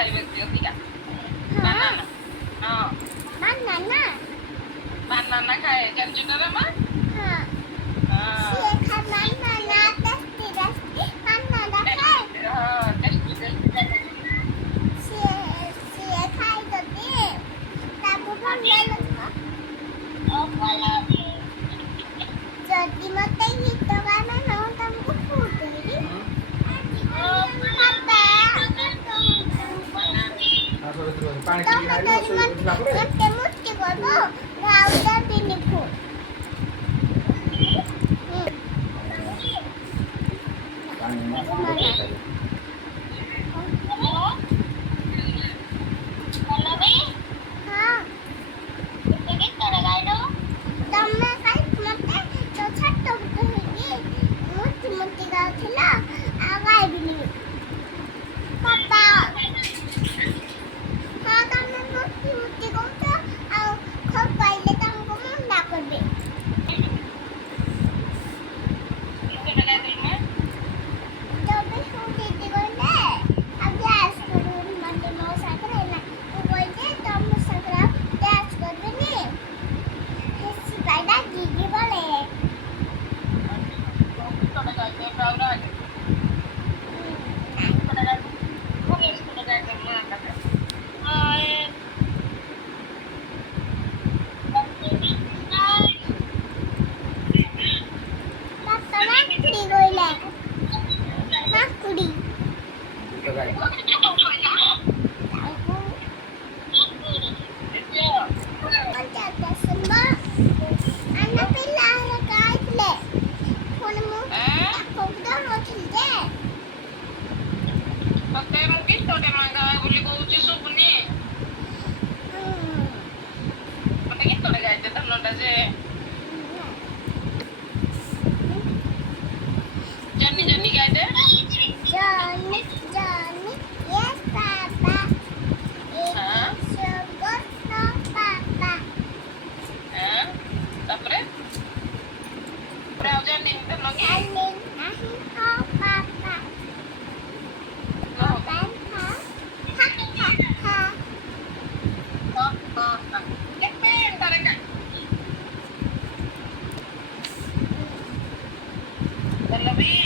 ଖାଇବେ ଅଧିକା ବାନାନା ହଁ ବାନାନା ବାନାନା ଖାଏ ଜାଣିଛୁ ନା ମାମା ହଁ ସିଏ ଖାଏ ବାନାନା टेस्टी ବାନାନା ଖାଏ ହଁ ଟେଷ୍ଟି ସିଏ ଖାଏ ଯଦି ତାକୁ ଭଲ ଲାଗିବ ଯଦି ମତେ ଗୀତ ଗାନା ନ ତମକୁ ଫୁଟେଇବି ପାପା ତମେ ଯଦି ମତେ ମୁକ୍ତି କରିବ ଆଉ ଦେବିନି ଫୁଟ ତମେ କାଲି ମତେ ତ ଛାତ ଉପରେ ହେଇକି ମୁକ୍ତି ଗାଉଥିଲା ଆଉ ଗାଇବିନି ପାପା ହଁ ତମେ ମୁକ୍ତି କହୁଛ ଆଉ ଖପାଇଲେ ତମକୁ ମନା କରିବେ ଯଦି ଦିଦି କହିଲେ ଆଉ ଗ୍ୟାସ୍ କରିବୁନି ମତେ ମୋ ସାଙ୍ଗରେ ନା ମୁଁ କହିଛି ତମ ସାଙ୍ଗରେ ଗ୍ୟାସ୍ କରିବିନି ହେସି ପାଇଲା ଦିଦି ବଳେ ପାପା ମାକୁଡି କହିଲେ ମାକୁଡି ଆନା ପିଲା ଗାଇଥିଲେ ପୁଣି ମୁଁ ତାକୁ ଦଉନଥିଲି ଯେ ତତେ ମୁଁ ଗୀତଟେ ଗାଏ ବୋଲି କହୁଛି ଶୁଭୁନି ମତେ ଗୀତଟେ ଗାଇତେ ଧନଟା ଯେ ଜନି ଜନି ଗାଇତେ Johnny, yes, Papa. Huh? Sugar, no, Papa. ତାପରେ ଆଉ ଜନି ଧନ କି Darling, nahi ho, Papa. Papa, ha, ha. କେତେ ତାରେ ପଲ୍ଲବୀ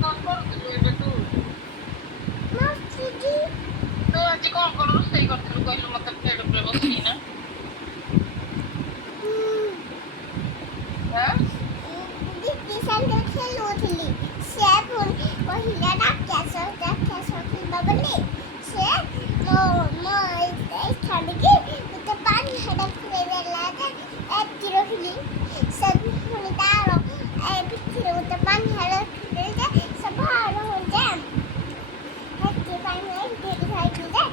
କଣ କରୁଥିଲୁ ଏବେ ତୁ Mostly, ତୁ ଆଜି କଣ କଣ ରୋଷେଇ କରିଥିଲୁ କହିଲୁ ମତେ ପ୍ଲେଟ୍ ଉପରେ ବସିକି ନା ଦିଦି ସାଙ୍ଗେ ଖେଳୁଥିଲି ସେ ପୁଣି କହିଲା ରାକ୍ଷସ ଖେଳିବା ବୋଲି ସେ ମୋ ଛାଡ଼ିକି ମୋତେ ପାଣି ହାଡ଼ ଖୁଆଇଦେଲା ଯେ ଏଠି ରଖିଲି ସେ ପୁଣି ତାର ଭିତରେ ଗୋଟେ ପାଣି ହାଡ଼ ଖୁଆଇଲେ ଯେ ସେ ବାହାର ହୋଇଯା ସେଥିପାଇଁ ମୁଁ ଏଠି ଖାଇଲି ଯେ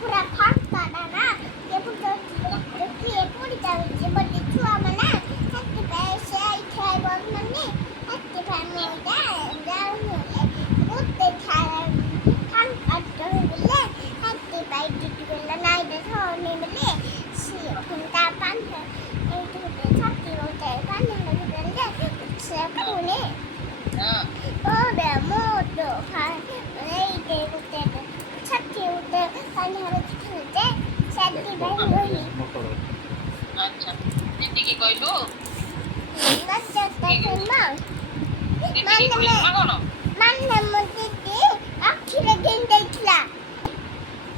ପୁରା ଫାଙ୍କା ନା କିଏ ପଡ଼ି ଯାଉଛି ବୋଲି ଛୁଆମାନେ ସେଥିପାଇଁ ସେ ଖାଇବ ମାନେ ସେଥିପାଇଁ ମୁଁ ଯାଉନି ଗୋଟେ ଫାଙ୍କା ରହିଲେ ସେଥିପାଇଁ ଦିଦି କହିଲା ନାଇଁ ଧଉନି ବୋଲି ସିଏ ପୁଣି ତା ପାଣି ଏଇଠି ଗୋଟେ ଛାତି ଗୋଟେ ପାଣି ଯେ ସେ ପୁଣି ଗୋଟେ ମୋଟ ଏଇଠି ଗୋଟେ ଛାତି ଗୋଟେ ପାଣି ଯେ ସେଥିପାଇଁ ରହିଲି ଆଚ୍ଛା ଦିଦି କି କହିଲୁ ମାନେ ମୋ ଦିଦି ଆଖିରେ ଦେଇଥିଲା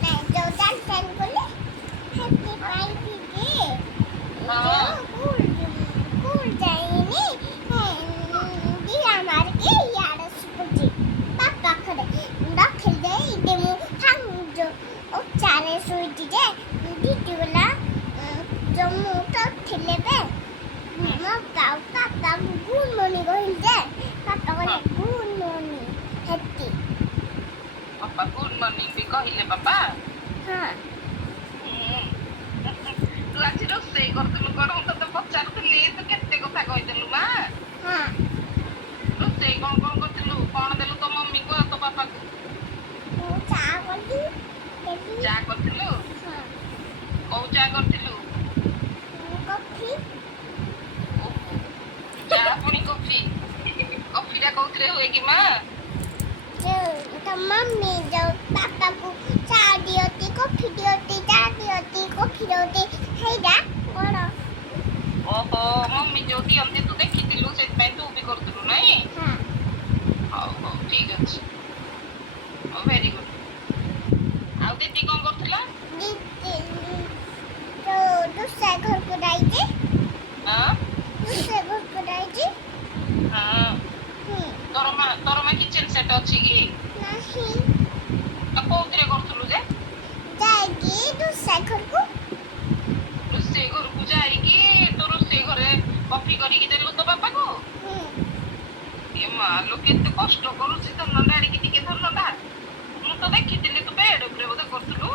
ନାଇଁ ଯୋଉ ଡାକ୍ତର କଲେ ସେଥିପାଇଁ ଦିଦି ସ୍କୁଲ ଯାଇନି ଦିଆ ମାରିକି ଇଆଡ଼େ ଶୁଭୁଛି ବାପା ପାଖରେ ରଖିଦେଇ ମୁଁ ଚାରେ ଶୋଇଛି ଯେ ଦିଦି ଗଲା ଯୋଉ ମୁଁ ତ ଥିଲେ ବେ ପାପା ଗୁଡ ମର୍ଣ୍ଣିଂ କହିଲି ଯେ ପାପା କହିଲେ ଗୁଡ ମର୍ଣ୍ଣିଂ ହେତି ପାପା ଗୁଡ ମର୍ଣ୍ଣିଂ ବି କହିଲେ ପାପା ହଁ ତୁ ଆଜି ରୋଷେଇ କରୁଥିଲୁ କଣ ମୁଁ ତତେ ପଚାରୁଥିଲି ତୁ କେତେ କଥା କହିଦେଲୁ ମା ହଁ ରୋଷେଇ କଣ କରିଥିଲୁ କଣ ଦେଲୁ ତୋ ମମ୍ମିକୁ ଆଉ ତୋ ବାପାକୁ ମୁଁ ଚା କଲି ଚା କରିଥିଲୁ ହଁ କୋଉ ଚା କରିଥିଲୁ କଫି ଚା ପୁଣି କଫି ଏଇଟା କୋଉଥିରେ ହୁଏ କି ମା? ତ ମମ୍ମି ଯୋଉ ପାପାକୁ ଚା ଦିଅନ୍ତି କଫି ଦିଅନ୍ତି ଚା ଦିଅନ୍ତି କଫି ଦିଅନ୍ତି ହେଇଟା କଣ? ଓହୋ ମମ୍ମି ଯୋଉ ଦିଅନ୍ତି ତୁ ଦେଖିଥିଲୁ ସେଥିପାଇଁ ତୁ ବି କରୁଥିଲୁ ନାଇଁ? ହଁ ହଉ ହଉ ଠିକ ଅଛି। ହଉ ଭେରି ଗୁଡ୍। ଆଉ ଦିଦି କଣ କରୁଥିଲା? ଦିଦି ଯୋଉ ଦୁସରା ଘରକୁ ଯାଇଛି ଆଁ? ଦୁସରା ଘରକୁ ଯାଇଛି ହଁ। ହୁଁ ତୋର ମା କିଚେନ ସେଟ୍ ଅଛି କି? ନାହିଁ ଆଉ କୋଉଥିରେ କରୁଥିଲୁ ଯେ? ଯାଇକି ଦୁସରା ଘରକୁ ରୋଷେଇ ଘରକୁ ଯାଇକି ତୁ ରୋଷେଇ ଘରେ କଫି କରିକି ଦେଲୁ ତୋ ବାପାକୁ? ହୁଁ ଏ ମାଲୋ କେତେ କଷ୍ଟ କରୁଛି ଧନଟା ଏଡିକି ଟିକେ ଧନଟା। ମୁଁ ତ ଦେଖିଥିଲି ତୁ ବେଡ୍ ଉପରେ ବୋଧେ କରୁଥିଲୁ।